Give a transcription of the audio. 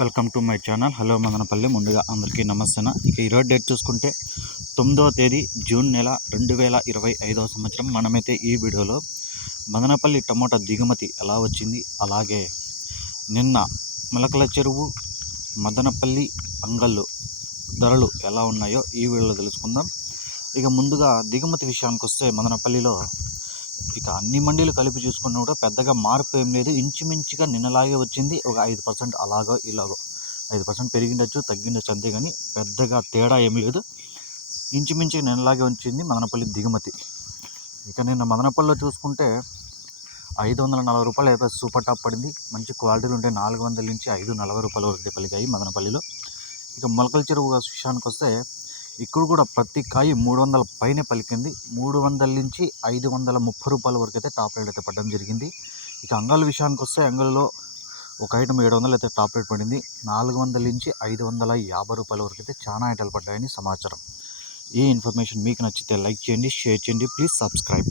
Welcome to my channel. Hello Madanapalle. ముందుగా అందరికీ నమస్తే ఇక ఈరోజు డేట్ చూసుకుంటే తొమ్మిదవ తేదీ జూన్ నెల రెండు వేల ఇరవై ఐదవ సంవత్సరం. మనమైతే ఈ వీడియోలో మదనపల్లి టమోటా దిగుమతి ఎలా వచ్చింది? అలాగే నిన్న మొలకల చెరువు మదనపల్లి అంగళ్ళు ధరలు ఎలా ఉన్నాయో ఈ వీడియోలో తెలుసుకుందాం. ఇక ముందుగా దిగుమతి విషయానికి వస్తే మదనపల్లిలో ఇక అన్ని మండీలు కలిపి చూసుకున్నా కూడా పెద్దగా మార్పు ఏం లేదు. ఇంచుమించుగా నిన్నలాగే వచ్చింది. ఒక ఐదు పర్సెంట్ అలాగో ఇలాగో. ఐదు పర్సెంట్ పెరిగిండొచ్చు తగ్గిండొచ్చు అంతే కానీ పెద్దగా తేడా ఏం లేదు. ఇంచుమించుగా నిన్నలాగే వచ్చింది మదనపల్లి దిగుమతి. ఇక నిన్న మదనపల్లిలో చూసుకుంటే ఐదు వందల నలభై రూపాయలు అయితే సూపర్ టాప్ పడింది. మంచి క్వాలిటీలు ఉంటే నాలుగు వందల నుంచి ఐదు నలభై రూపాయల వరకు పలికాయి మదనపల్లిలో. ఇక మొలకల చెరువు విషయానికి వస్తే ఇక్కడ కూడా ప్రతి కాయ మూడు వందల పైన పలికింది. మూడు వందల నుంచి ఐదు వందల ముప్పై రూపాయల వరకు అయితే టాప్ రేట్ అయితే పడడం జరిగింది. ఇక అంగళ్ళ విషయానికి వస్తే అంగల్లో ఒక ఐటమ్ ఏడు వందలు అయితే టాప్ రేట్ పడింది. నాలుగు వందల నుంచి ఐదు వందల యాభై రూపాయల వరకు అయితే చాలా ఐటలు పడ్డాయని సమాచారం. ఈ ఇన్ఫర్మేషన్ మీకు నచ్చితే లైక్ చేయండి షేర్ చేయండి ప్లీజ్ సబ్స్క్రైబ్.